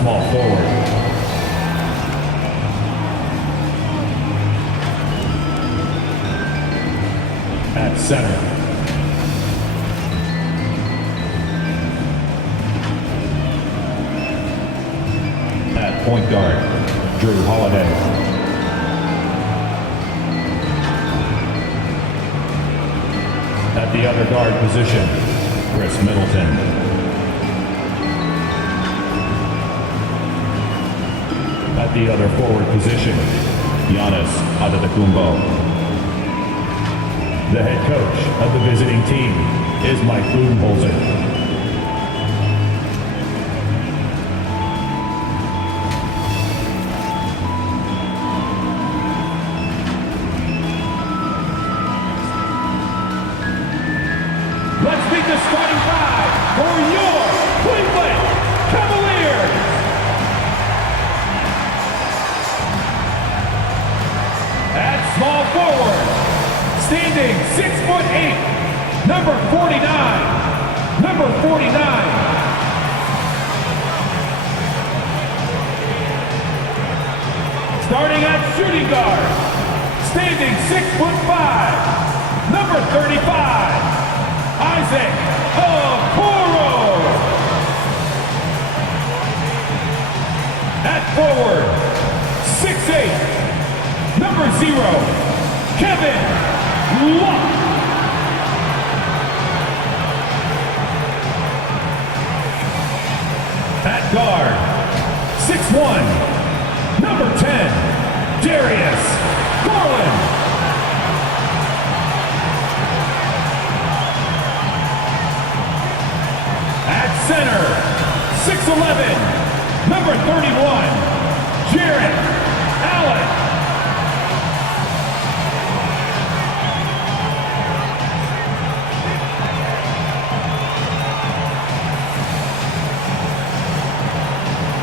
small forward. At center. At point guard, Drew Holiday. At the other guard position, Chris Middleton. At the other forward position, Giannis Antetokounmpo. The head coach of the visiting team is Mike Budenholzer. Let's meet the starting five for your Cleveland Cavaliers. At small forward, standing 6'8", number 49. Number 49. Starting at shooting guard, standing 6'5", number 35. Isaac Okoro. At forward, 6'8", number 0, Kevin Love. At guard, 6'1", number 10, Darius Garland. At center, 6'11", number 31, Jarrett Allen.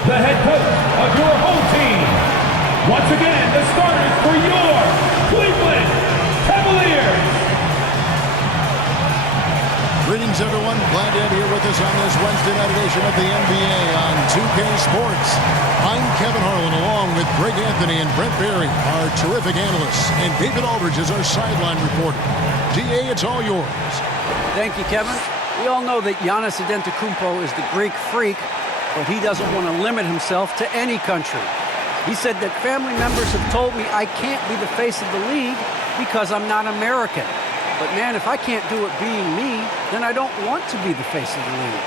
The head coach of your home team. Once again, the starters for your Cleveland Cavaliers. Greetings, everyone. Glad to have you here with us on this Wednesday night edition of the NBA on 2K Sports. I'm Kevin Harlan, along with Greg Anthony and Brent Barry, our terrific analysts, and David Aldridge is our sideline reporter. DA, it's all yours. Thank you, Kevin. We all know that Giannis Antetokounmpo is the Greek freak, but he doesn't want to limit himself to any country. He said that family members have told me I can't be the face of the league because I'm not American. But man, if I can't do it being me, then I don't want to be the face of the league.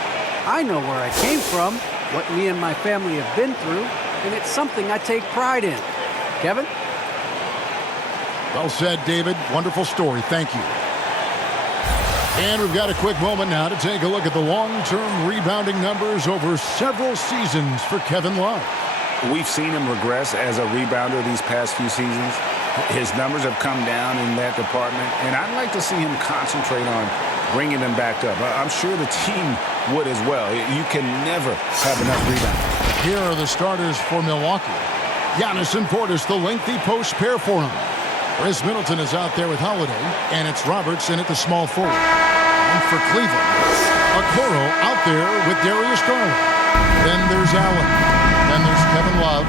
I know where I came from, what me and my family have been through, and it's something I take pride in. Kevin? Well said, David. Wonderful story. Thank you. And we've got a quick moment now to take a look at the long-term rebounding numbers over several seasons for Kevin Love. We've seen him regress as a rebounder these past few seasons. His numbers have come down in that department, and I'd like to see him concentrate on bringing them back up. I'm sure the team would as well. You can never have enough rebounds. Here are the starters for Milwaukee. Giannis and Portis, the lengthy post pair for him. Chris Middleton is out there with Holiday, and it's Robertson at the small forward. And for Cleveland, Okoro out there with Darius Garland. Then there's Allen. Then there's Kevin Love.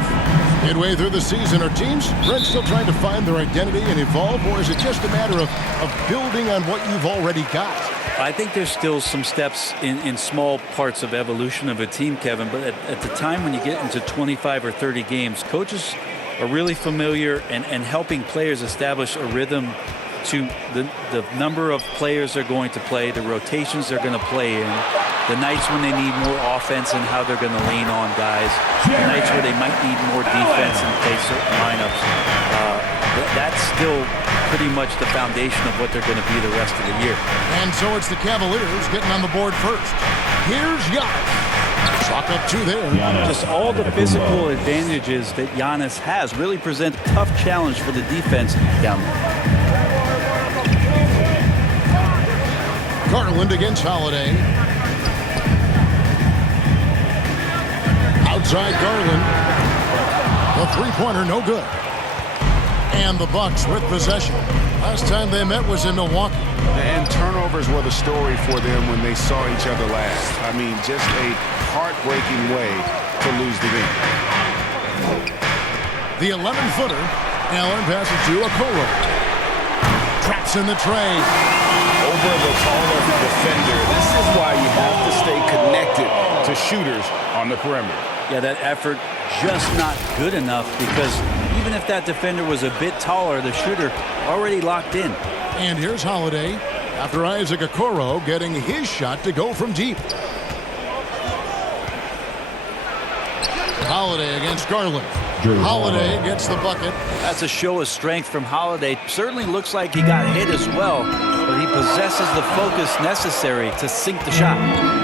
Midway through the season, are teams still trying to find their identity and evolve, or is it just a matter of building on what you've already got? I think there's still some steps in small parts of evolution of a team, Kevin, but at the time when you get into 25 or 30 games, coaches are really familiar and helping players establish a rhythm to the number of players they're going to play, the rotations they're going to play in, the nights when they need more offense and how they're going to lean on guys, the nights where they might need more defense and play certain lineups. That's still pretty much the foundation of what they're going to be the rest of the year. And so it's the Cavaliers getting on the board first. Here's Giannis. Chalk up two there. Just all the physical advantages that Giannis has really present a tough challenge for the defense down there. Garland against Holiday. Outside Garland. The three-pointer no good. And the Bucks with possession. Last time they met was in Milwaukee. And turnovers were the story for them when they saw each other last. I mean, just a heartbreaking way to lose the game. The 11-footer. Allen passes to Okoro. Traps in the tray. Over the taller defender. This is why you have to stay connected to shooters on the perimeter. Yeah, that effort just not good enough because even if that defender was a bit taller, the shooter already locked in. And here's Holiday after Isaac Okoro getting his shot to go from deep. Holiday against Garland. Holiday gets the bucket. That's a show of strength from Holiday. Certainly looks like he got hit as well, but he possesses the focus necessary to sink the shot.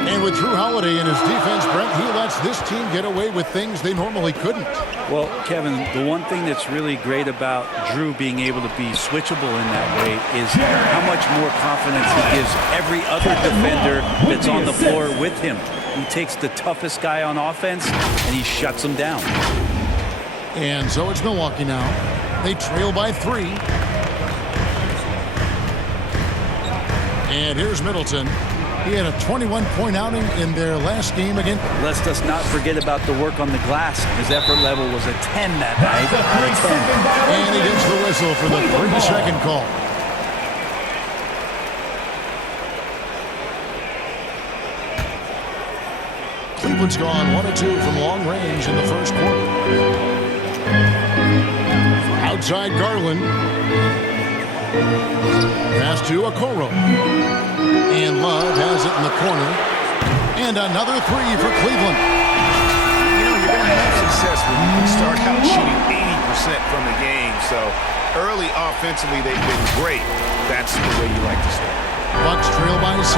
And with Drew Holiday in his defense, Brent, he lets this team get away with things they normally couldn't. Well, Kevin, the one thing that's really great about Drew being able to be switchable in that way is how much more confidence he gives every other defender that's on the floor with him. He takes the toughest guy on offense, and he shuts him down. And so it's Milwaukee now. They trail by 3. And here's Middleton. He had a 21-point outing in their last game again. Let's just not forget about the work on the glass. His effort level was a 10 that night. And he gets the whistle for the 3-second call. Cleveland's gone 1 of 2 from long range in the first quarter. Outside Garland. Pass to Okoro. And Love has it in the corner. And another 3 for Cleveland. You know, you're going to have success when you can start out shooting 80% from the game. So early offensively, they've been great. That's the way you like to start. Bucks trail by 6.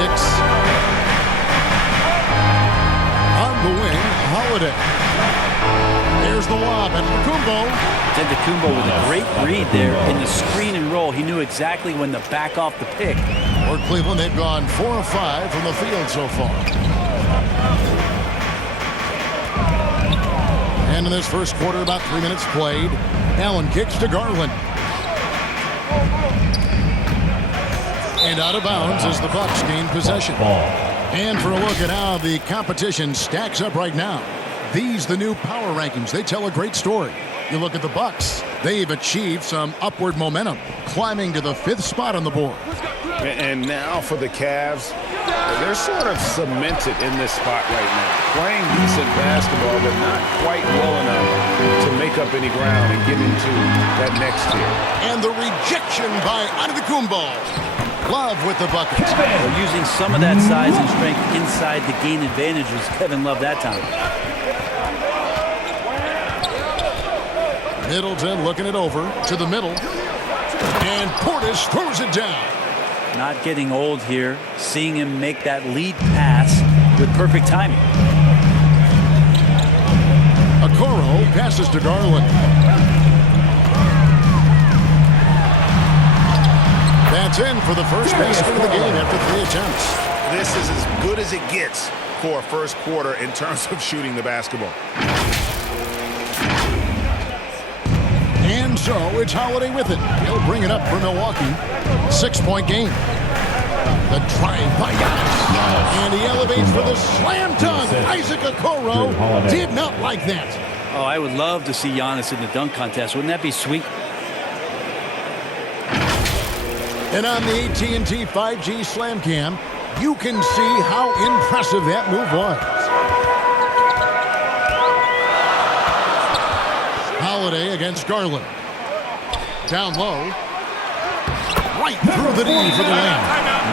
On the wing, Holiday. There's the lob at Antetokounmpo. Antetokounmpo with a great read there in the screen and roll. He knew exactly when to back off the pick. For Cleveland, they've gone 4 of 5 from the field so far. And in this first quarter, about 3 minutes played. Allen kicks to Garland. And out of bounds as the Bucks gain possession. And for a look at how the competition stacks up right now. These, the new power rankings, they tell a great story. You look at the Bucks, they've achieved some upward momentum, climbing to the 5th spot on the board. And now for the Cavs, they're sort of cemented in this spot right now. Playing decent basketball, but not quite well enough to make up any ground and get into that next tier. And the rejection by Antetokounmpo. Love with the bucket. They're using some of that size and strength inside to gain advantages. Kevin Love that time. Middleton looking it over to the middle. And Portis throws it down. Not getting old here. Seeing him make that lead pass with perfect timing. Okoro passes to Garland. That's in for the first basket of the game after 3 attempts. This is as good as it gets for a first quarter in terms of shooting the basketball. And so it's Holiday with it. He'll bring it up for Milwaukee. 6-point game. The drive by Giannis. And he elevates for the slam dunk. Isaac Okoro did not like that. Oh, I would love to see Giannis in the dunk contest. Wouldn't that be sweet? And on the AT&T 5G Slam Cam, you can see how impressive that move was. Holiday against Garland. Down low. Right through the D for the win.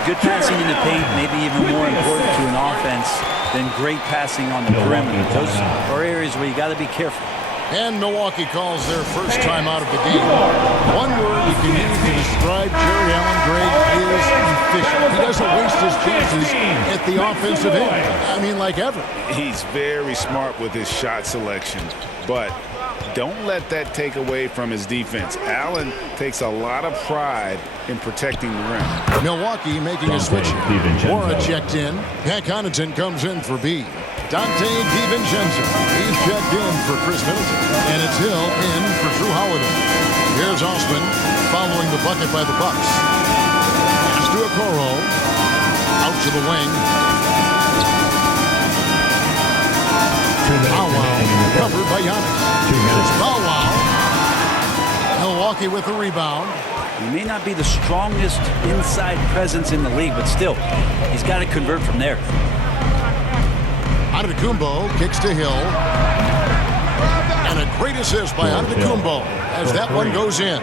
Good passing in the paint may be even more important to an offense than great passing on the perimeter. Those are areas where you got to be careful. And Milwaukee calls their first time out of the game. One word you can use to describe Jerry Allen, Greg, is efficient. He doesn't waste his chances at the offensive end. I mean, like ever. He's very smart with his shot selection, but Don't let that take away from his defense. Allen takes a lot of pride in protecting the rim. Milwaukee making a switch. Wara checked in. Pat Connaughton comes in for B. Dante DiVincenzo. He's checked in for Chris Middleton. And it's Hill in for Drew Holiday. Here's Osman following the bucket by the Bucks. Pass to Okoro. Out to the wing. Bow Wow covered by Giannis. It's Bow Wow. Milwaukee with the rebound. He may not be the strongest inside presence in the league, but still, he's got to convert from there. Antetokounmpo kicks to Hill. And a great assist by Antetokounmpo as that one goes in.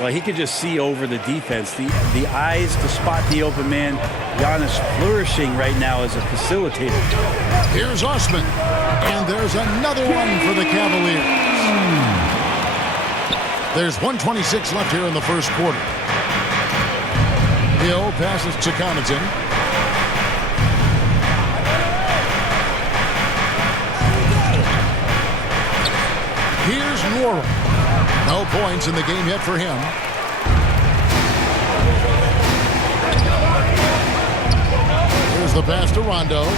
Well, he could just see over the defense. The eyes to spot the open man. Giannis flourishing right now as a facilitator. Here's Osman. And there's another one for the Cavaliers. There's 1:26 left here in the first quarter. Hill passes to Connaughton. Here's Norrell. No points in the game yet for him. Here's the pass to Rondo.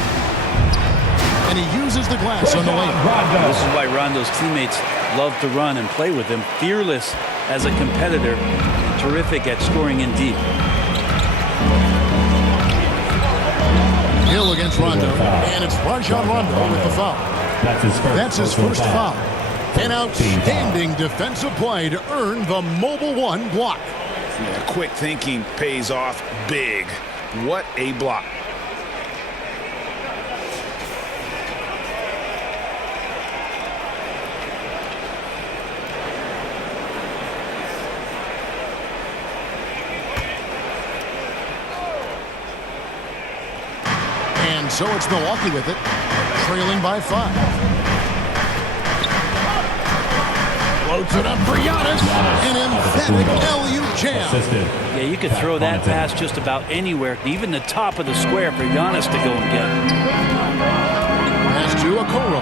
And he uses the glass on the layup. This is why Rondo's teammates love to run and play with him. Fearless as a competitor, and terrific at scoring in deep. Hill against Rondo, and it's Rajon Rondo with the foul. That's his first foul. An outstanding defensive play to earn the mobile one block. Yeah, quick thinking pays off big. What a block. And so it's Milwaukee with it, trailing by 5. Floats it up for Giannis. An emphatic LU jam. Yeah, you could throw that pass just about anywhere, even the top of the square for Giannis to go and get. Pass to Okoro.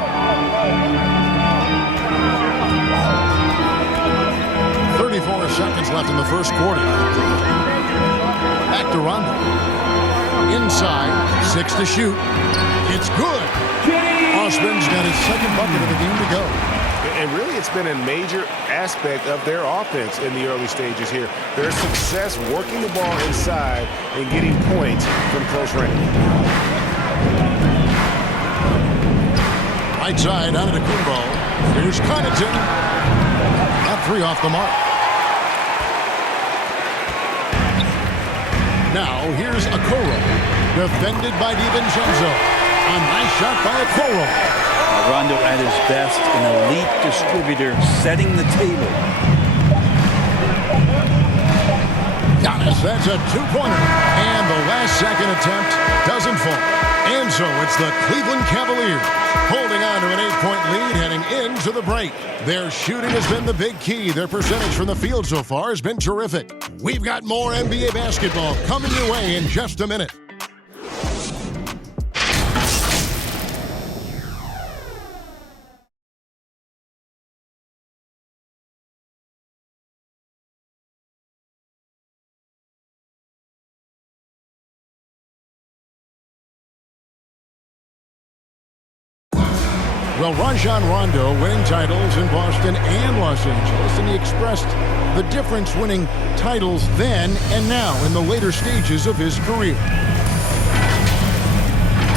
34 seconds left in the first quarter. Back to Rondo. Inside, 6 to shoot. It's good. Osman's got his second bucket of the game to go. And really, it's been a major aspect of their offense in the early stages here. Their success working the ball inside and getting points from close range. Right side, Antetokounmpo. Here's Connaughton. Not 3 off the mark. Now, here's Okoro. Defended by DiVincenzo. A nice shot by Okoro. Rondo at his best, an elite distributor, setting the table. Giannis, that's a 2-pointer. And the last second attempt doesn't fall. And so it's the Cleveland Cavaliers holding on to an 8-point lead heading into the break. Their shooting has been the big key. Their percentage from the field so far has been terrific. We've got more NBA basketball coming your way in just a minute. Well, Rajon Rondo winning titles in Boston and Los Angeles, and he expressed the difference winning titles then and now in the later stages of his career.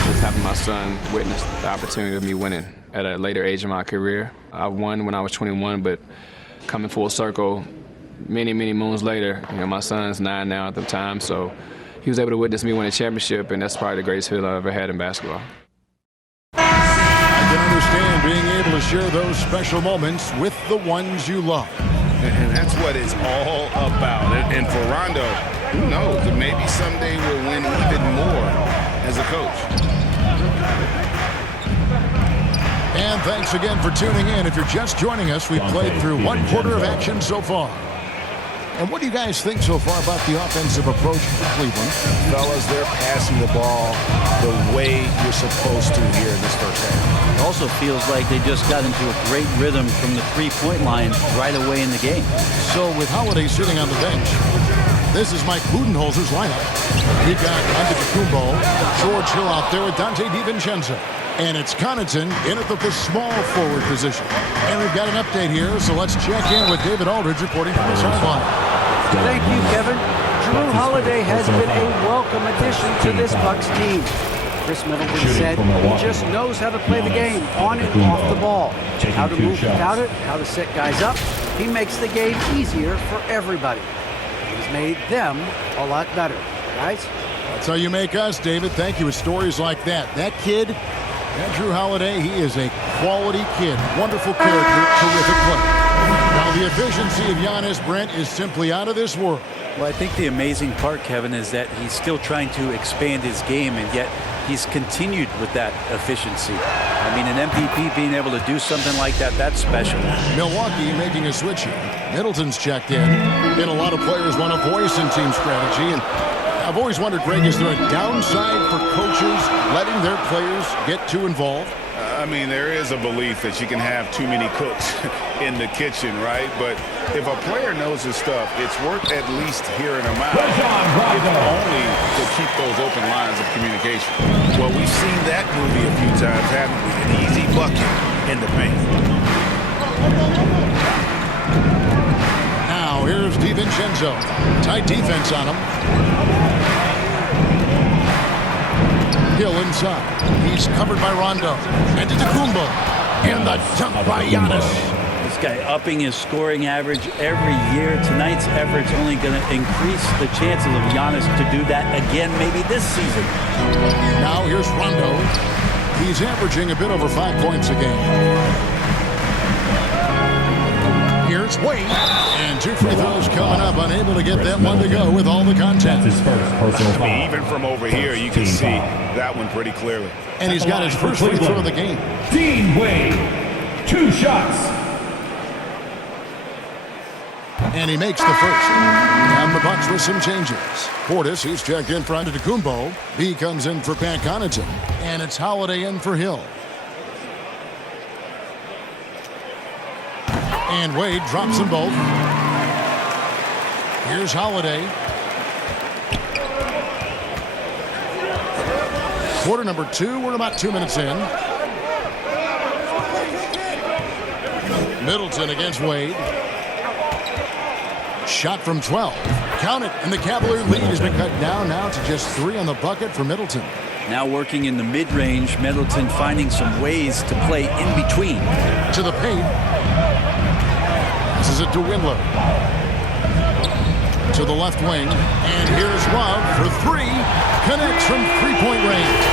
Just having my son witness the opportunity of me winning at a later age in my career. I won when I was 21, but coming full circle many, many moons later, my son's 9 now at the time, so he was able to witness me win a championship, and that's probably the greatest feeling I've ever had in basketball. I can understand being able to share those special moments with the ones you love. And that's what it's all about. And for Rondo, who knows? Maybe someday we'll win even more as a coach. And thanks again for tuning in. If you're just joining us, we've played through 1 quarter of action so far. And what do you guys think so far about the offensive approach for Cleveland? Fellas, they're passing the ball the way you're supposed to here in this first half. It also feels like they just got into a great rhythm from the three-point line right away in the game. So with Holiday sitting on the bench, this is Mike Budenholzer's lineup. We've got Antetokounmpo, George Hill out there with Dante DiVincenzo. And it's Connaughton in at the small forward position. And we've got an update here, so let's check in with David Aldridge reporting from the sideline. Thank you, Kevin. Drew Holiday has been a welcome addition to this Bucks team. Chris Middleton said he just knows how to play the game on and off the ball. How to move without it, how to set guys up. He makes the game easier for everybody. He's made them a lot better. Guys? That's how you make us, David. Thank you with stories like that. That kid, that Drew Holiday, he is a quality kid. Wonderful character, terrific player. Now the efficiency of Giannis, Brent, is simply out of this world. Well, I think the amazing part, Kevin, is that he's still trying to expand his game, and yet he's continued with that efficiency. I mean, an MVP being able to do something like that, that's special. Milwaukee making a switch here. Middleton's checked in. And a lot of players want a voice in team strategy. And I've always wondered, Greg, is there a downside for coaches letting their players get too involved? I mean, there is a belief that you can have too many cooks in the kitchen, right? But if a player knows his stuff, it's worth at least hearing him out, if only to keep those open lines of communication. Well, we've seen that movie a few times, haven't we? An easy bucket in the paint. Now, here's DiVincenzo. Tight defense on him. Hill inside. He's covered by Rondo. Antetokounmpo. And the dunk by Giannis. This guy upping his scoring average every year. Tonight's effort's only going to increase the chances of Giannis to do that again maybe this season. Now here's Rondo. He's averaging a bit over 5 points a game. Here's Wade. And 2 free throws coming up. Unable to get that one to go with all the contact. His first personal foul. Even from over here, you can see that one pretty clearly. And he's got his first free throw of the game. Dean Wade, 2 shots. And he makes the first. And the Bucks with some changes. Portis, he's checked in for Antetokounmpo. B comes in for Pat Connaughton. And it's Holiday in for Hill. And Wade drops them both. Here's Holiday. Quarter number 2. We're about 2 minutes in. Middleton against Wade. Shot from 12. Count it. And the Cavalier lead has been cut down now to just 3 on the bucket for Middleton. Now working in the mid-range, Middleton finding some ways to play in between. To the paint. This is it to Windler. To the left wing. And here's Love for 3. Connects from 3-point range.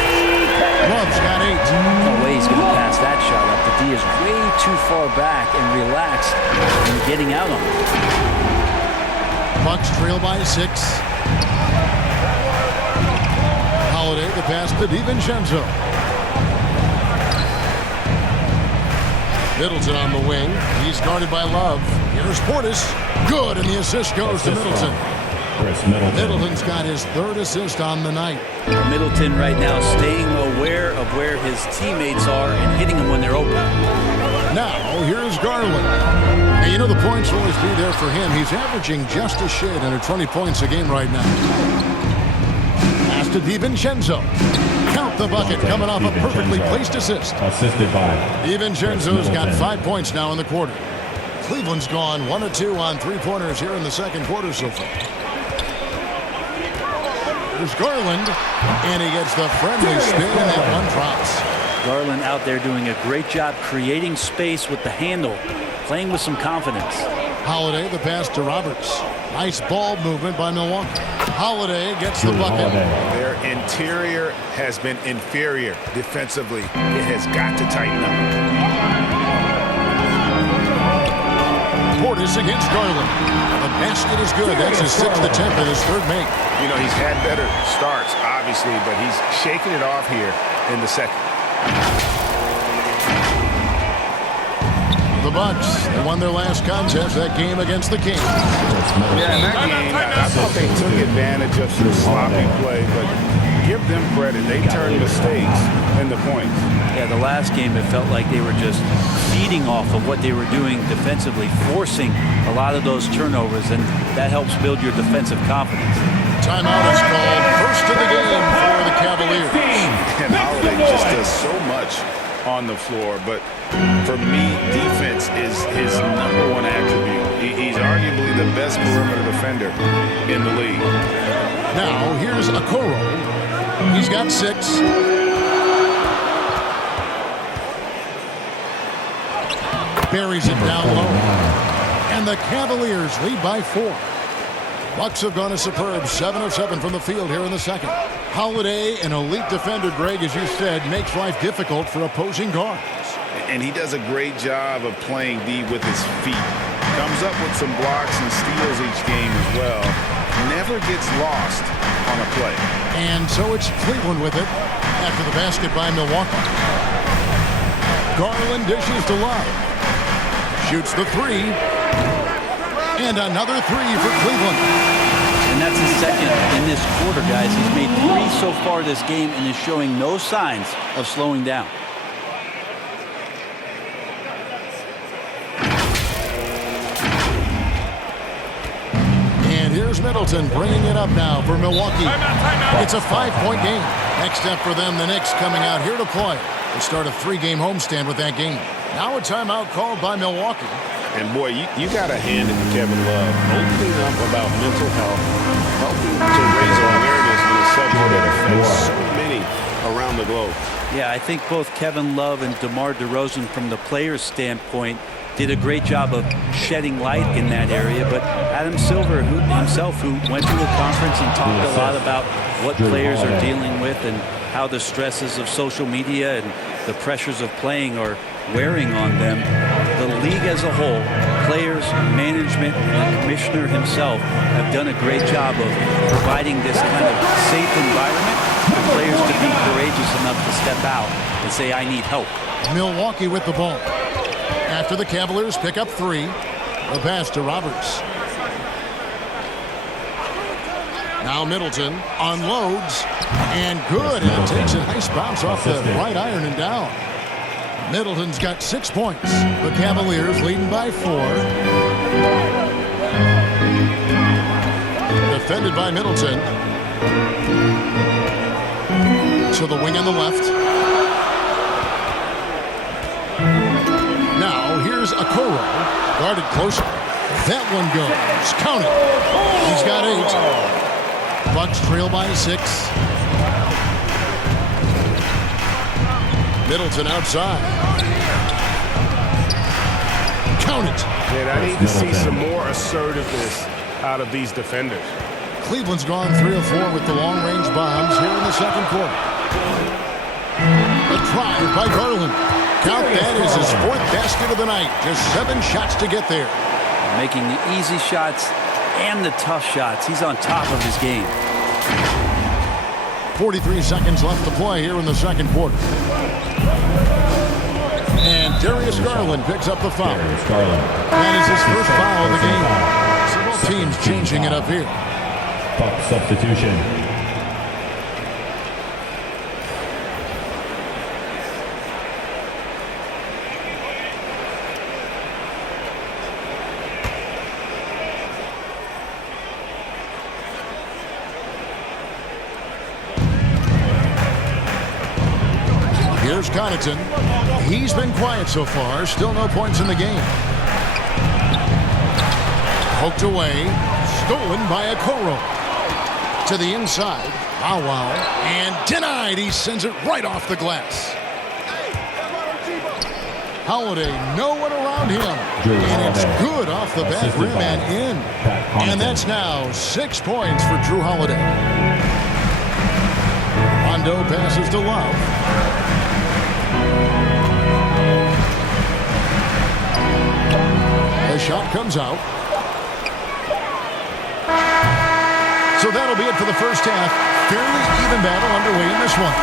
Love's got 8. No way he's going to pass that shot up. The D is way too far back and relaxed and getting out on it. Bucks trail by 6. Holiday, the pass to DiVincenzo. Middleton on the wing. He's guarded by Love. Here's Portis. Good, and the assist goes to Middleton. Chris Middleton. Middleton's got his 3rd assist on the night. Middleton right now staying aware of where his teammates are and hitting them when they're open. Now, here's Garland. And you know the points will always be there for him. He's averaging just a shade under 20 points a game right now. Pass to DiVincenzo. Count the bucket coming off a perfectly placed assist. Assisted by DiVincenzo's got 5 points now in the quarter. Cleveland's gone 1 of 2 on 3-pointers here in the second quarter so far. There's Garland, and he gets the friendly spin, and that one drops. Garland out there doing a great job creating space with the handle, playing with some confidence. Holiday, the pass to Roberts. Nice ball movement by Milwaukee. Holiday gets the bucket. Their interior has been inferior defensively. It has got to tighten up. Portis against Garland. The basket is good. That's his 6th attempt and his 3rd make. You know, he's had better starts, obviously, but he's shaking it off here in the second. The Bucks, they won their last contest, that game against the Kings. Yeah, in that game, I thought they took advantage of some sloppy play, but give them credit. They turned mistakes into points. Yeah, the last game, it felt like they were just feeding off of what they were doing defensively, forcing a lot of those turnovers, and that helps build your defensive confidence. Timeout is called. First of the game for the Cavaliers. And Holiday just does so much on the floor, but for me, defense is his #1 attribute. He's arguably the best perimeter defender in the league. Now, here's Okoro. He's got 6. Buries it down low. And the Cavaliers lead by 4. Bucks have gone a superb 7 of 7 from the field here in the second. Holiday, an elite defender, Greg, as you said, makes life difficult for opposing guards. And he does a great job of playing D with his feet. Comes up with some blocks and steals each game as well. Never gets lost on a play. And so it's Cleveland with it after the basket by Milwaukee. Garland dishes to Love. Shoots the 3. And another 3 for Cleveland. And that's his second in this quarter, guys. He's made 3 so far this game and is showing no signs of slowing down. And here's Middleton bringing it up now for Milwaukee. It's a 5-point game. Next step for them, the Knicks coming out here to play. They start a 3-game homestand with that game. Now a timeout called by Milwaukee. And boy, you got to hand it to Kevin Love, opening up about mental health, helping to raise awareness on a subject that affects so many around the globe. Yeah, I think both Kevin Love and DeMar DeRozan, from the player's standpoint, did a great job of shedding light in that area. But Adam Silver who went to a conference and talked a lot about what players are dealing with and how the stresses of social media and the pressures of playing are wearing on them. The league as a whole, players, management, and the commissioner himself have done a great job of providing this kind of safe environment for players to be courageous enough to step out and say, I need help. Milwaukee with the ball. After the Cavaliers pick up 3, the pass to Roberts. Now Middleton unloads, and good, and takes a nice bounce off the right iron and down. Middleton's got 6 points. The Cavaliers leading by 4. Defended by Middleton. To the wing on the left. Now here's Okoro. Guarded closer. That one goes. Count it. He's got 8. Bucks trail by 6. Middleton outside. Count it. And I need to see some more assertiveness out of these defenders. Cleveland's gone 3 of 4 with the long-range bombs here in the second quarter. A drive by Garland. Count that is his 4th basket of the night. Just 7 shots to get there. Making the easy shots and the tough shots. He's on top of his game. 43 seconds left to play here in the second quarter. And Darius Garland picks up the foul. That is his first foul of the game. So both teams changing it up here. Buck substitution. Here's Connaughton. He's been quiet so far. Still no points in the game. Poked away. Stolen by Okoro. To the inside. Wow. And denied. He sends it right off the glass. Holiday, no one around him. And it's good off the back rim and in. And that's now 6 points for Drew Holiday. Rondo passes to Love. The shot comes out. So that'll be it for the first half. Fairly even battle underway in this one.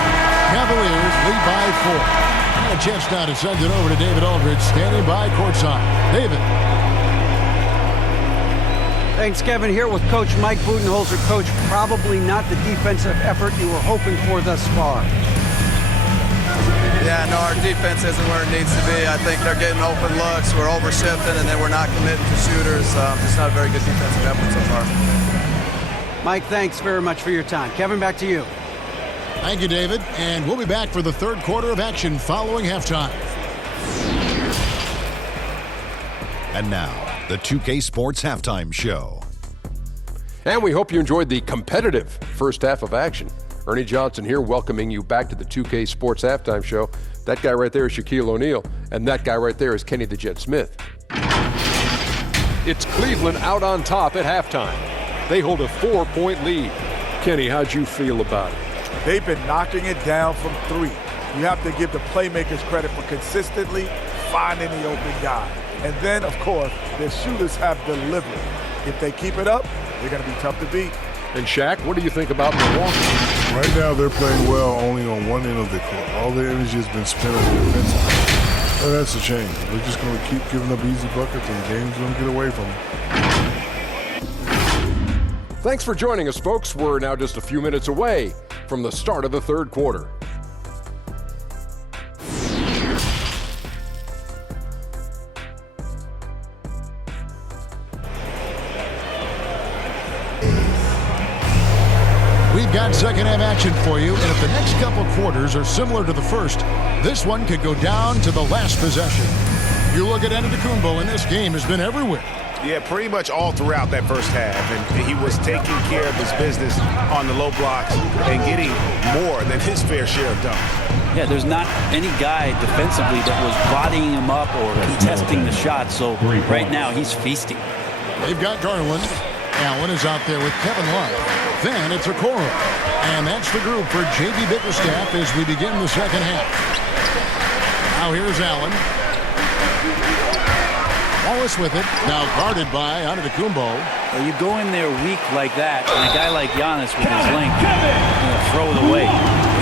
Cavaliers lead by 4. And a chance now to send it over to David Aldridge, standing by courtside. David. Thanks, Kevin. Here with Coach Mike Budenholzer. Coach, probably not the defensive effort you were hoping for thus far. Yeah, no, our defense isn't where it needs to be. I think they're getting open looks. We're overshifting, and then we're not committing to shooters. It's not a very good defensive effort so far. Mike, thanks very much for your time. Kevin, back to you. Thank you, David. And we'll be back for the third quarter of action following halftime. And now, the 2K Sports Halftime Show. And we hope you enjoyed the competitive first half of action. Ernie Johnson here, welcoming you back to the 2K Sports Halftime Show. That guy right there is Shaquille O'Neal, and that guy right there is Kenny the Jet Smith. It's Cleveland out on top at halftime. They hold a 4-point lead. Kenny, how'd you feel about it? They've been knocking it down from three. You have to give the playmakers credit for consistently finding the open guy. And then, of course, their shooters have delivered. If they keep it up, they're going to be tough to beat. And Shaq, what do you think about Milwaukee? Right now, they're playing well only on one end of the court. All their energy has been spent on the defense. And that's a change. They're just going to keep giving up easy buckets, and the game's going to get away from them. Thanks for joining us, folks. We're now just a few minutes away from the start of the third quarter. We've got second half action for you, and if the next couple quarters are similar to the first, this one could go down to the last possession. You look at Antetokounmpo, and this game has been everywhere. Yeah, pretty much all throughout that first half, and he was taking care of his business on the low blocks and getting more than his fair share of dunks. Yeah, there's not any guy defensively that was bodying him up or contesting the shot, so right now he's feasting. They've got Garland. Allen is out there with Kevin Love. Then it's Okoro. And that's the group for J.B. Bickerstaff as we begin the second half. Now here's Allen. Wallace with it. Now guarded by Antetokounmpo. Well, you go in there weak like that, and a guy like Giannis with his length, throw it away.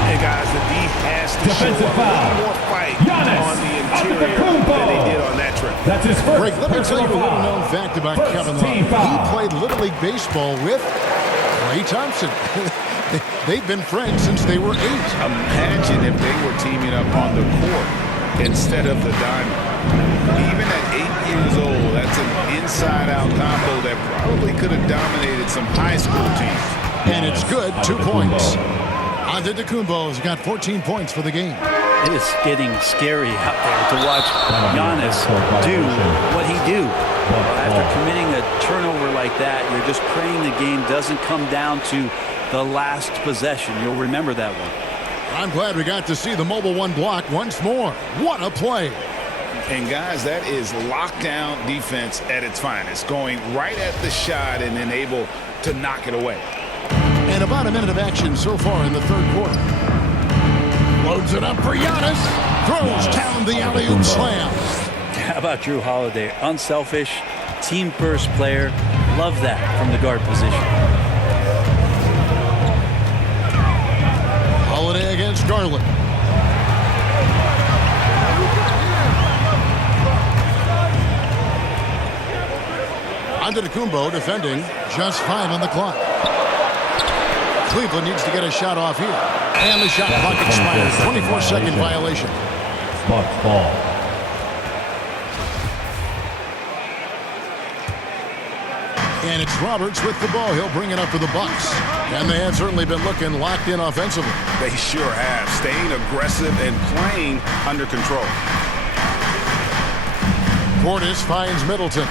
Hey, guys, the D has to show a little more fight on the interior than they did on that trip. That's his first. Greg, let me tell you a little-known fact about Kevin Love. He played Little League Baseball with Ray Thompson. They've been friends since they were 8. Imagine if they were teaming up on the court instead of the diamond. Even at 8 years old, that's an inside-out combo that probably could have dominated some high school teams. And it's good, 2 points. Antetokounmpo's got 14 points for the game. It is getting scary out there to watch Giannis do what he do. After committing a turnover like that, you're just praying the game doesn't come down to the last possession. You'll remember that one. I'm glad we got to see the mobile one block once more. What a play. And guys, that is lockdown defense at its finest, going right at the shot and then able to knock it away. And about a minute of action so far in the third quarter. Loads it up for Giannis. Throws down the alley-oop slam. How about Drew Holiday? Unselfish, team-first player. Love that from the guard position. Holiday against Garland. Antetokounmpo defending, just 5 on the clock. Cleveland needs to get a shot off here. And the shot clock expires. 24-second violation. Bucks ball. And it's Roberts with the ball. He'll bring it up for the Bucks. And they have certainly been looking locked in offensively. They sure have, staying aggressive and playing under control. Portis finds Middleton.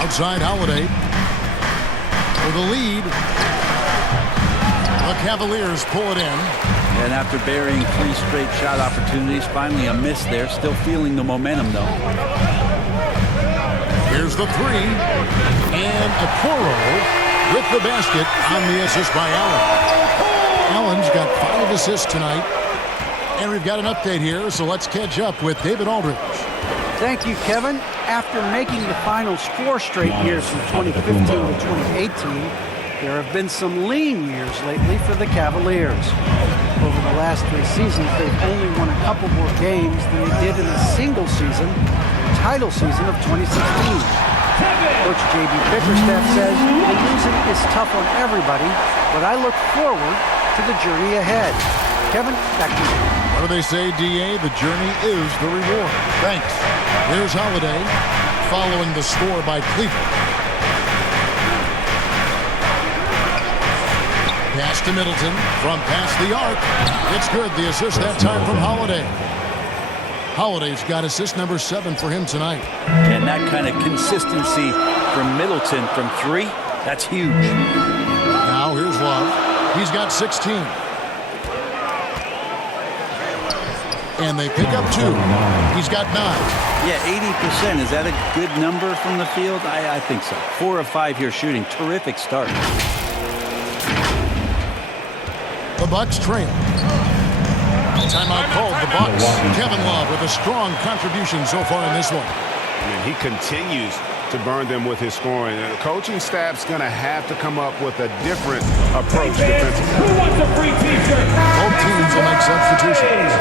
Outside Holiday. For the lead. The Cavaliers pull it in. And after burying 3 straight shot opportunities, finally a miss there. Still feeling the momentum, though. Here's the 3. And Okoro with the basket on the assist by Allen. Allen's got 5 assists tonight. And we've got an update here, so let's catch up with David Aldridge. Thank you, Kevin. After making the finals 4 straight years from 2015 to 2018, there have been some lean years lately for the Cavaliers. Over the the last 3 seasons, they've only won a couple more games than they did in a single season, title season of 2016. Coach J.B. Bickerstaff says the losing is tough on everybody, but I look forward to the journey ahead. Kevin, back to you. What do they say, D.A.? The journey is the reward. Thanks. Here's Holiday following the score by Cleveland. Pass to Middleton from past the arc. It's good. The assist that time from Holiday. Holiday's got assist number 7 for him tonight. And that kind of consistency from Middleton from 3, that's huge. Now here's Love. He's got 16. And they pick up 2. He's got 9. Yeah, 80%. Is that a good number from the field? I think so. 4 of 5 here shooting. Terrific start. The Bucks trail. Timeout called the Bucks. Kevin Love with a strong contribution so far in this one. And he continues to burn them with his scoring. The coaching staff's going to have to come up with a different approach defensively. Who wants a free t-shirt? Both teams will make substitutions.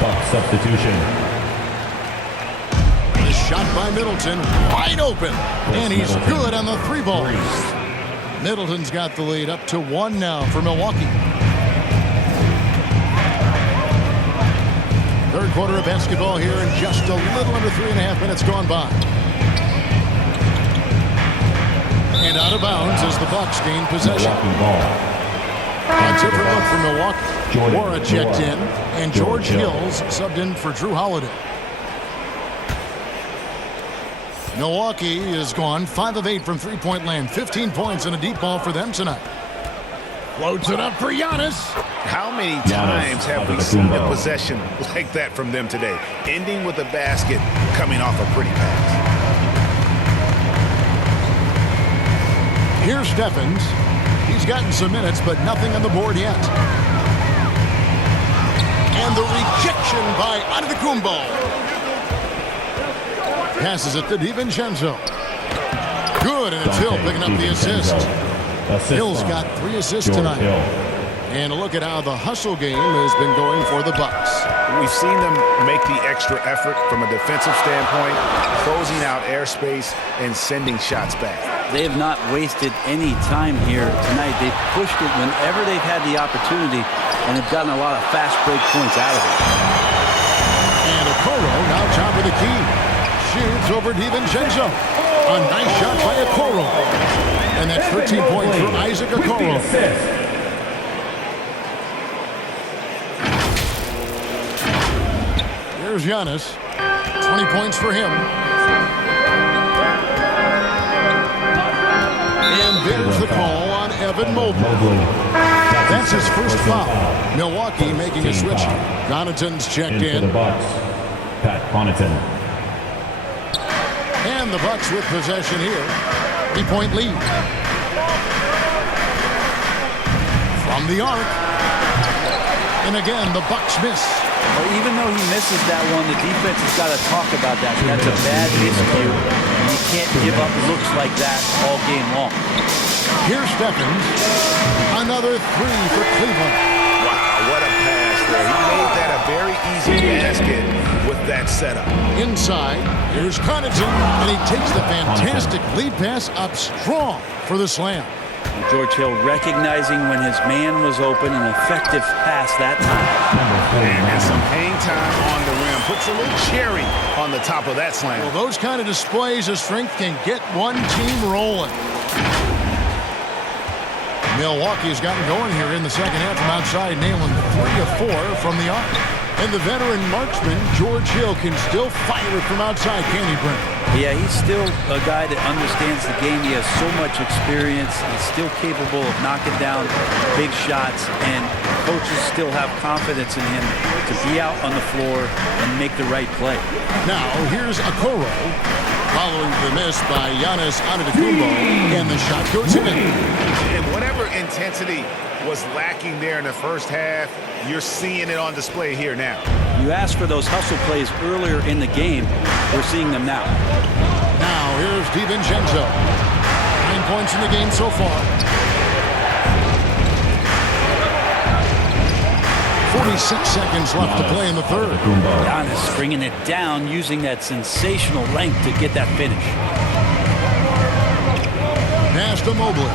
Buck substitution. The shot by Middleton, wide open. And he's good on the 3 ball. Middleton's got the lead up to 1 now for Milwaukee. Third quarter of basketball here, and just a little under 3.5 minutes gone by. And out of bounds as the Bucks gain possession. A different look for Milwaukee. Wara checked in, and George Hills subbed in for Drew Holiday. Milwaukee is gone 5 of 8 from 3-point land. 15 points and a deep ball for them tonight. Floats it up for Giannis. How many times have we seen a possession like that from them today? Ending with a basket, coming off a pretty pass. Here's Stephens. He's gotten some minutes, but nothing on the board yet. And the rejection by Antetokounmpo. Passes it to DiVincenzo. Good, and it's Hill picking up the assist. Hill's got 3 assists tonight. And a look at how the hustle game has been going for the Bucks. We've seen them make the extra effort from a defensive standpoint, closing out airspace and sending shots back. They have not wasted any time here tonight. They've pushed it whenever they've had the opportunity, and have gotten a lot of fast break points out of it. And Okoro now top of the key. Shoots over DiVincenzo. A nice shot by Okoro. And that's 13 points for Isaac Okoro. Here's Giannis. 20 points for him. And there's the call on Evan Mobley. That's his first foul. Milwaukee making a switch. Connaughton's checked in. Pat Connaughton. And the Bucks with possession here. 3-point lead. From the arc. And again, the Bucks miss. Well, even though he misses that one, the defense has got to talk about that. That's a bad miscue. And you can't give up looks like that all game long. Here's Stephens. Another 3 for Cleveland. Wow, what a pass there. He made that a very easy basket with that setup. Inside, here's Connaughton, and he takes the fantastic lead pass up strong for the slam. George Hill recognizing when his man was open, an effective pass that time. And some hang time on the rim. Puts a little cherry on the top of that slam. Well, those kind of displays of strength can get one team rolling. Milwaukee has gotten going here in the second half from outside, nailing 3 of 4 from the arc. And the veteran marksman, George Hill, can still fire it from outside, can he, Brent? Yeah, he's still a guy that understands the game. He has so much experience. He's still capable of knocking down big shots, and coaches still have confidence in him to be out on the floor and make the right play. Now, here's Okoro, following the miss by Giannis Antetokounmpo, and the shot goes in. And whatever intensity was lacking there in the first half, you're seeing it on display here now. You asked for those hustle plays earlier in the game. We're seeing them now. Now, here's DiVincenzo. 9 points in the game so far. 26 seconds left to play in the third. Giannis bringing it down, using that sensational length to get that finish. Pass to Mobley.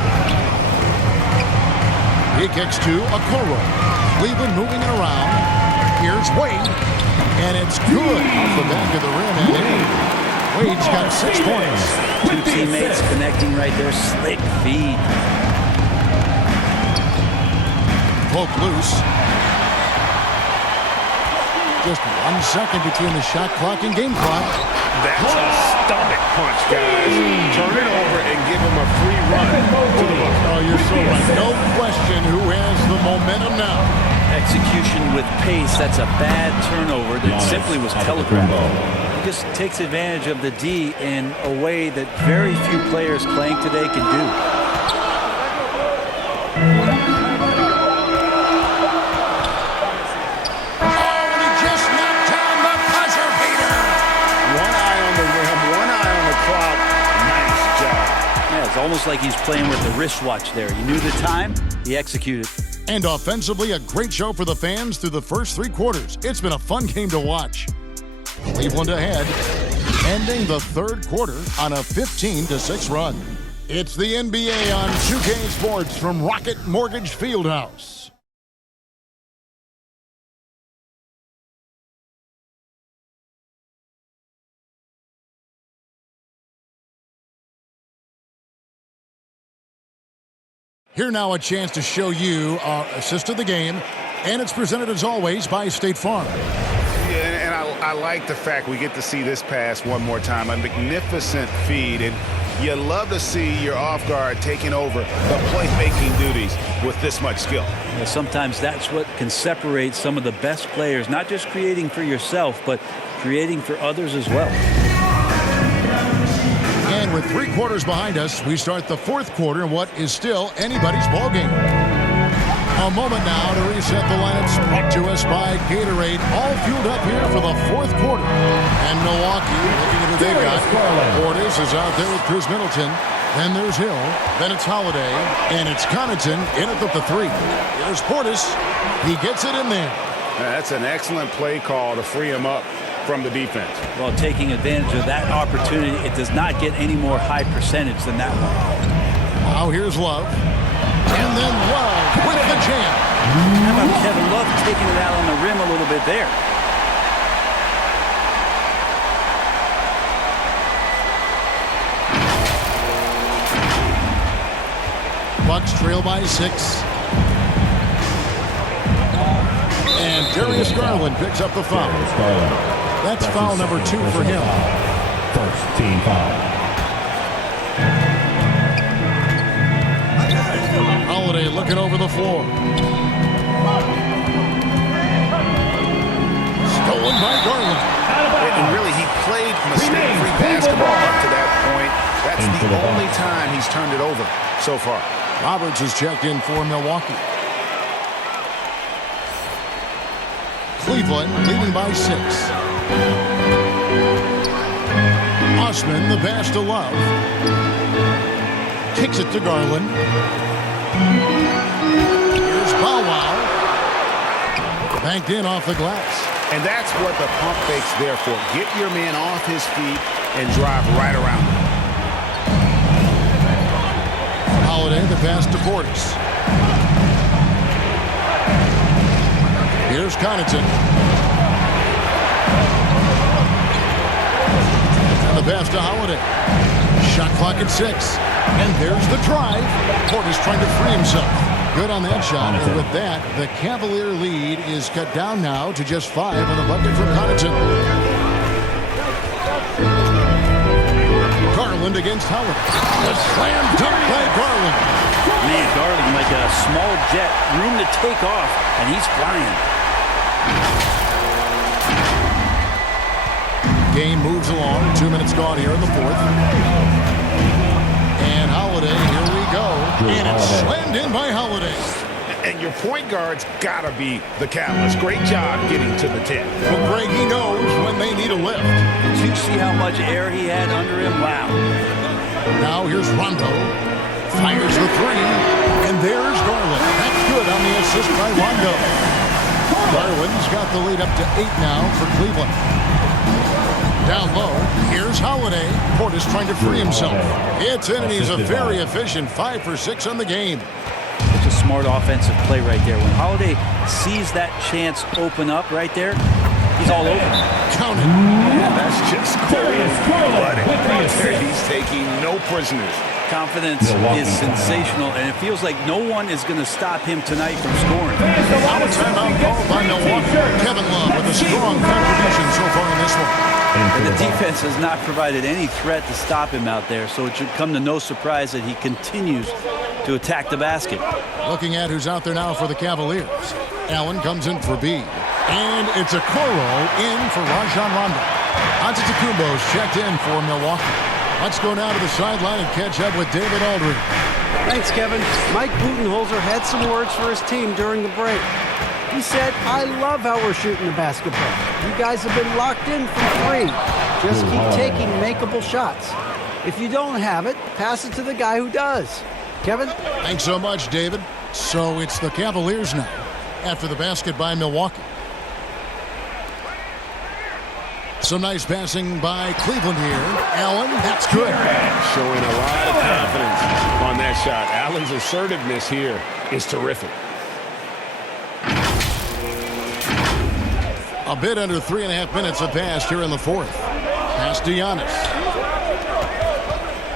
He kicks to Okoro. Cleveland moving it around. Here's Wade. And it's good off the back of the rim and in. Wade's got 6 points. Two teammates connecting right there. Slick feed. Poke loose. Just 1 second between the shot clock and game clock. That's a stomach punch, guys. Turn it over and give him a free run to the bucket. Oh, you're so right. No question who has the momentum now. Execution with pace. That's a bad turnover that simply was telegraphed. He just takes advantage of the D in a way that very few players playing today can do. It's almost like he's playing with the wristwatch there. He knew the time, he executed. And offensively, a great show for the fans through the first 3 quarters. It's been a fun game to watch. Cleveland ahead, ending the third quarter on a 15-6 run. It's the NBA on 2K Sports from Rocket Mortgage Fieldhouse. Here now a chance to show you our assist of the game, and it's presented as always by State Farm. Yeah, and I like the fact we get to see this pass one more time. A magnificent feed, and you love to see your off guard taking over the playmaking duties with this much skill. Yeah, sometimes that's what can separate some of the best players, not just creating for yourself, but creating for others as well. And with 3 quarters behind us, we start the fourth quarter in what is still anybody's ballgame. A moment now to reset the lineups brought to us by Gatorade. All fueled up here for the fourth quarter. And Milwaukee, looking at who they've got. Portis is out there with Chris Middleton. Then there's Hill. Then it's Holiday. And it's Connaughton in at the 3. Here's Portis. He gets it in there. That's an excellent play call to free him up from the defense. Well, taking advantage of that opportunity, it does not get any more high percentage than that one. Now here's Love. And then Love with the jam. How about Kevin Love taking it out on the rim a little bit there? Bucks trail by 6. And Darius Garland picks up the foul. That's foul number 2 for him. First team foul. Holiday looking over the floor. Stolen by Garland. And really, he played mistake-free basketball up to that point. That's the only time he's turned it over so far. Roberts is checked in for Milwaukee. Cleveland leading by 6. Osman, the pass to Love. Kicks it to Garland. Here's Bow Wow. Banked in off the glass. And that's what the pump fake's there for. Get your man off his feet and drive right around him. Holiday, the pass to Portis. Here's Connaughton. And the pass to Holiday. Shot clock at 6. And there's the drive. Portis trying to free himself. Good on that shot. And with that, the Cavalier lead is cut down now to just 5 on the bucket from Connaughton. Garland against Howard. The slam dunk by Garland. Man, Garland like a small jet. Room to take off, and he's flying. Game moves along. 2 minutes gone here in the fourth. And Holiday, here we go. And it's slammed in by Holiday. And your point guard's got to be the catalyst. Great job getting to the 10. Well, Greg, he knows when they need a lift. Did you see how much air he had under him? Wow. Now here's Rondo. Fires the 3. And there's Garland. That's good on the assist by Rondo. Garland's got the lead up to 8 now for Cleveland. Down low, here's Holiday. Portis trying to free himself. It's in, and he's a very efficient 5 for 6 on the game. It's a smart offensive play right there. When Holiday sees that chance open up right there, he's all over. Count it. And that's just cold-blooded. He's taking no prisoners. Confidence is sensational, and it feels like no one is going to stop him tonight from scoring. Now a timeout called by Milwaukee. Kevin Love with a strong contribution so far in this one. And the defense has not provided any threat to stop him out there, so it should come to no surprise that he continues to attack the basket. Looking at who's out there now for the Cavaliers. Allen comes in for B. And it's a Coro in for Rajon Rondo. Antetokounmpo's checked in for Milwaukee. Let's go now to the sideline and catch up with David Aldridge. Thanks, Kevin. Mike Budenholzer had some words for his team during the break. He said, I love how we're shooting the basketball. You guys have been locked in from 3. Just keep taking makeable shots. If you don't have it, pass it to the guy who does. Kevin? Thanks so much, David. So it's the Cavaliers now after the basket by Milwaukee. Some nice passing by Cleveland here. Allen, that's good. Showing a lot of confidence on that shot. Allen's assertiveness here is terrific. A bit under 3.5 minutes have passed here in the fourth. Pass to Giannis.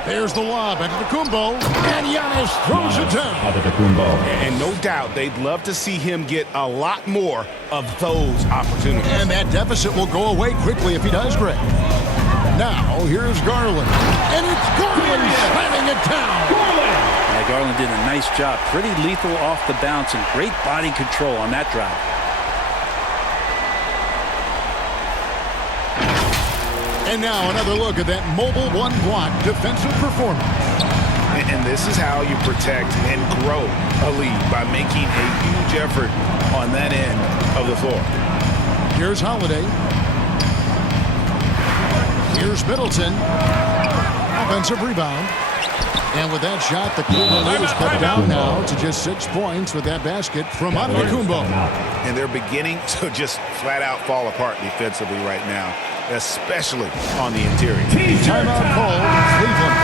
There's the lob into the Kumbo, and Giannis throws it down. And no doubt they'd love to see him get a lot more of those opportunities. And that deficit will go away quickly if he does, Greg. Now, here's Garland. And it's Garland slamming it down. Yeah, Garland did a nice job. Pretty lethal off the bounce and great body control on that drive. And now another look at that mobile one-block defensive performance. And this is how you protect and grow a lead, by making a huge effort on that end of the floor. Here's Holiday. Here's Middleton. Offensive rebound. And with that shot, the Cleveland lead is cut down now to just 6 points with that basket from Antetokounmpo. And they're beginning to just flat out fall apart defensively right now, especially on the interior. Timeout called Cleveland.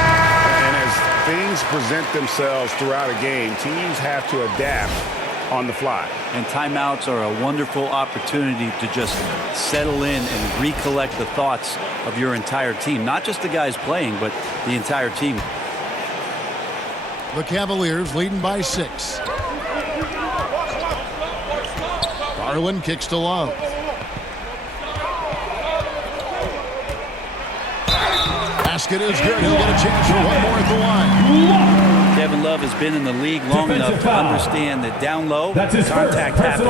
And as things present themselves throughout a game, teams have to adapt on the fly. And timeouts are a wonderful opportunity to just settle in and recollect the thoughts of your entire team. Not just the guys playing, but the entire team. The Cavaliers leading by 6. Garland kicks to Love. Basket is good. He'll get a chance for one more at the line. Kevin Love has been in the league long enough to understand that down low, contact happens.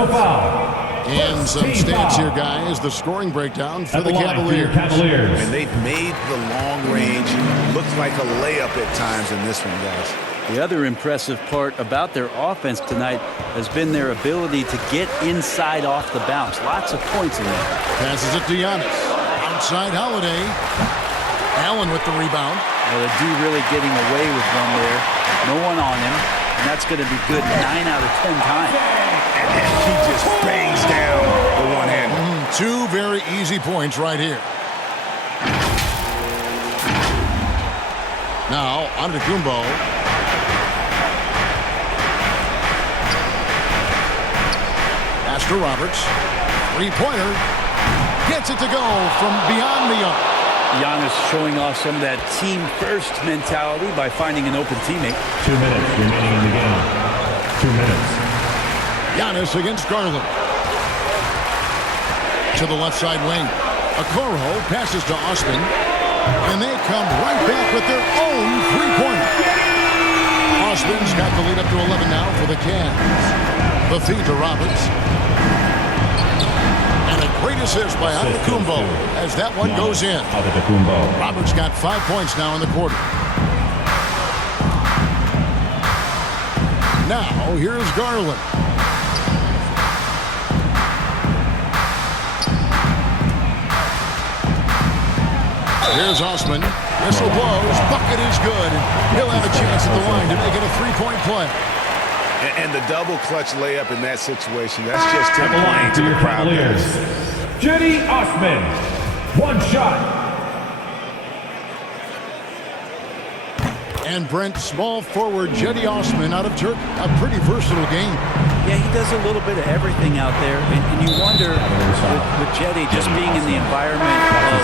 And some stats here, guys. The scoring breakdown for the Cavaliers. And they've made the long range look like a layup at times in this one, guys. The other impressive part about their offense tonight has been their ability to get inside off the bounce. Lots of points in there. Passes it to Giannis. Outside Holiday. Allen with the rebound. Well, the D really getting away with one there. No one on him. And that's going to be good 9 out of 10 times. And he just bangs down the one-hander. 2 very easy points right here. Now, Antetokounmpo. To Roberts. Three-pointer. Gets it to go from beyond the arc. Giannis showing off some of that team-first mentality by finding an open teammate. 2 minutes remaining in the game. 2 minutes. Giannis against Garland. To the left side wing. Okoro passes to Austin. And they come right back with their own three-pointer. Austin's got the lead up to 11 now for the Cavs. The feed to Roberts. And a great assist by Antetokounmpo as that one goes in. Roberts got 5 points now in the quarter. Now, here's Garland. Here's Osman. Whistle blows. Bucket is good. He'll have a chance at the line to make it a three-point play. And the double clutch layup in that situation, that's just him At the line playing for to the your crowd. Cavaliers, Cedi Osman. One shot. And Brent, small forward Cedi Osman out of Turk. A pretty versatile game. Yeah, he does a little bit of everything out there. And you wonder, with Cedi just being in the environment of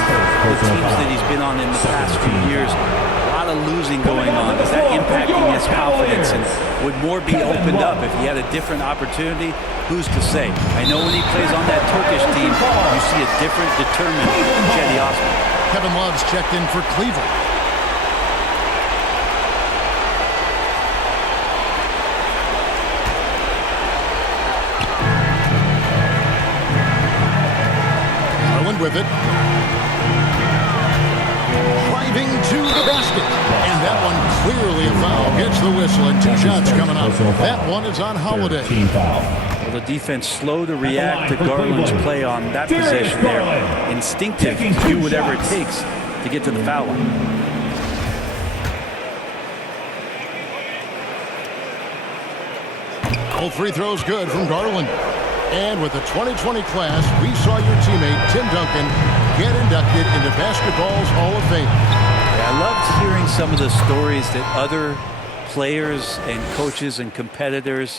the teams that he's been on in the past few years, a lot of losing going on. Is that impacting his confidence? And would more be opened up if he had a different opportunity? Who's to say? I know when he plays on that Turkish team, you see a different, determined Cedi Osman. Kevin Love's checked in for Cleveland. With it. Driving to the basket. And that one clearly a foul. Gets the whistle and 2 shots coming up. That one is on Holiday. Team foul. Well, the defense slow to react to Garland's play on that possession there. Instinctive to do whatever it takes to get to the foul line. All free throws good from Garland. And with the 2020 class, we saw your teammate, Tim Duncan, get inducted into basketball's Hall of Fame. Yeah, I loved hearing some of the stories that other players and coaches and competitors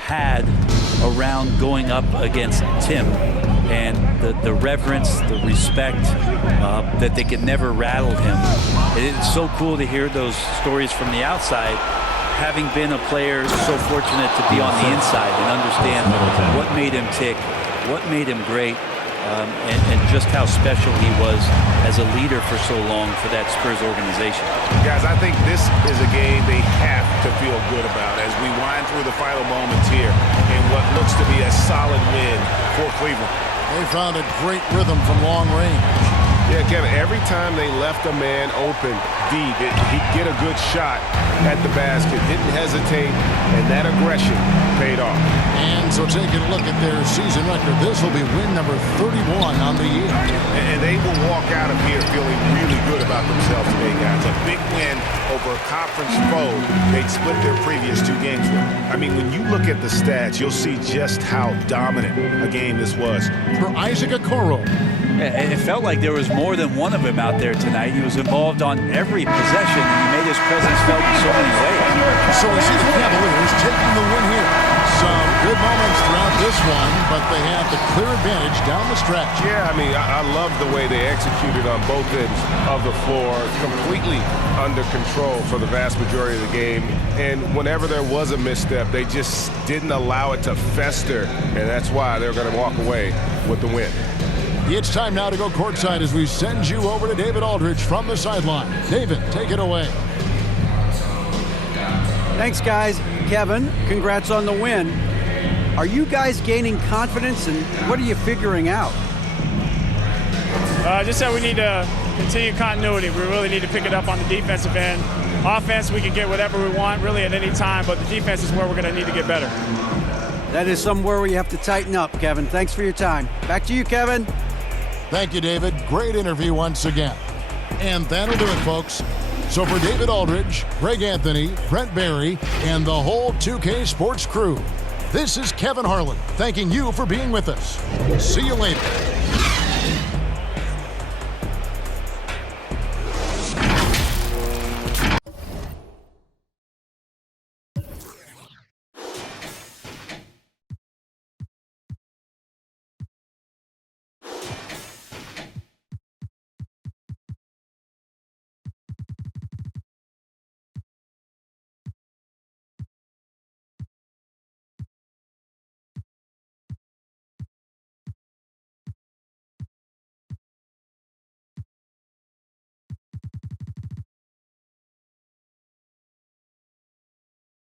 had around going up against Tim, and the reverence, the respect, that they could never rattle him. It's so cool to hear those stories from the outside, having been a player so fortunate to be on the inside and understand what made him tick, what made him great, and just how special he was as a leader for so long for that Spurs organization. Guys, I think this is a game they have to feel good about as we wind through the final moments here in what looks to be a solid win for Cleveland. They found a great rhythm from long range. Yeah, Kevin, every time they left a man open deep, he'd get a good shot at the basket, didn't hesitate, and that aggression paid off. And so taking a look at their season record, this will be win number 31 on the year. And they will walk out of here feeling really good about themselves today, guys. A big win over a conference foe they'd split their previous 2 games with. I mean, when you look at the stats, you'll see just how dominant a game this was. For Isaac Okoro. It felt like there was more than one of him out there tonight. He was involved on every possession, and he made his presence felt in so many ways. So we see the Cavaliers taking the win here. Some good moments throughout this one, but they have the clear advantage down the stretch. Yeah, I mean, I love the way they executed on both ends of the floor, completely under control for the vast majority of the game. And whenever there was a misstep, they just didn't allow it to fester, and that's why they're going to walk away with the win. It's time now to go courtside as we send you over to David Aldridge from the sideline. David, take it away. Thanks, guys. Kevin, congrats on the win. Are you guys gaining confidence, and what are you figuring out? Just that we need to continue continuity. We really need to pick it up on the defensive end. Offense, we can get whatever we want really at any time, but the defense is where we're going to need to get better. That is somewhere where you have to tighten up, Kevin. Thanks for your time. Back to you, Kevin. Thank you, David. Great interview once again. And that'll do it, folks. So for David Aldridge, Greg Anthony, Brent Barry, and the whole 2K Sports crew, this is Kevin Harlan thanking you for being with us. See you later.